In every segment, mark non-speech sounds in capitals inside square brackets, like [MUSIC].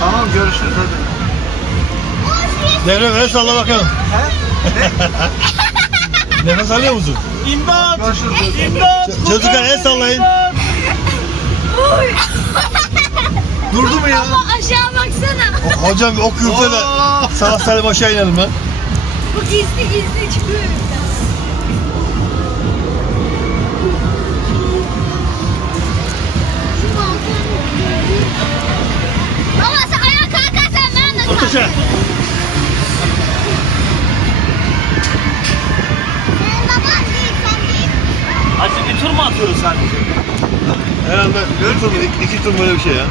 Tamam görüşürüz hadi. Devlet ver salla bakalım. Ne? [LAUGHS] [LAUGHS] Nefes alıyor musun? İmdat! Görüşürüz. [LAUGHS] İmdat! [LAUGHS] Çocuklar el sallayın. [LAUGHS] [LAUGHS] [LAUGHS] Durdu mu ya? aşağı baksana. O, hocam ok yurtta da sağ salim [LAUGHS] aşağı inelim ben. Bu gizli gizli çıkıyor. Koşa. [LAUGHS] [LAUGHS] Açık bir tur mu atıyoruz sadece? Herhalde. Görüyor musun? İki, tur böyle bir şey ya.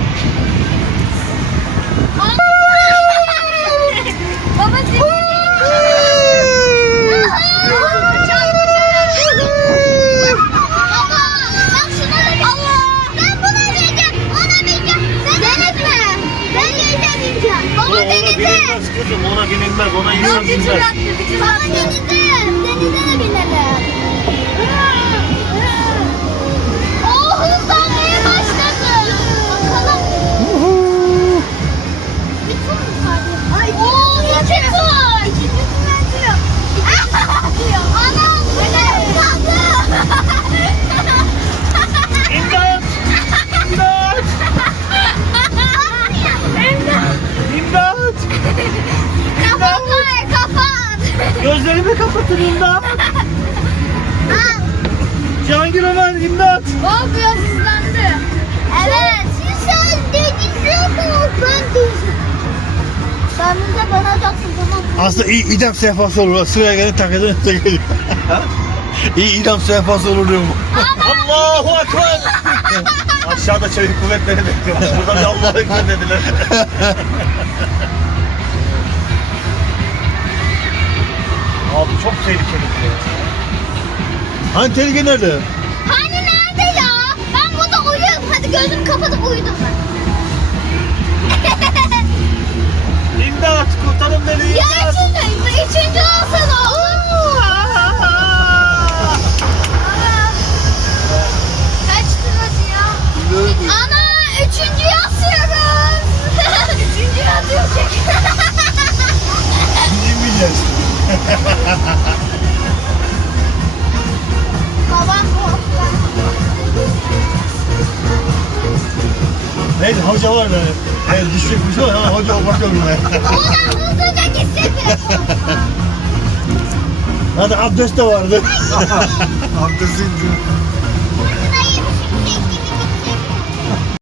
Bilim Koskucu. Ona bir minber, ona insan bilmez. Ona bir minber. Gözlerimi kapatın imdat. Cangül Ömer imdat. Ne hızlandı. Evet. Sen, sen dedikse bu ben Sen de bana taksın tamam Aslında iyi idam sehpası olur. Sıraya gelin takıdın. i̇yi [LAUGHS] idam sehpası olur [LAUGHS] <Allahu akbar. gülüyor> çay, diyor diyorum. Allahu Ekber. Aşağıda çevik kuvvetleri bekliyor. Buradan Allah'a hükmet dediler. [LAUGHS] Hani telgi nerede? Hani nerede ya? Ben burada uyuyorum. Hadi gözüm kapatıp uyudum ben. Hey hoca var be. Hey düşecek bir şey var ama hoca o bakıyor buraya. Oğlan bu gitsin mi? Hadi abdest var. vardı. [LAUGHS] [LAUGHS] abdest indi. [LAUGHS]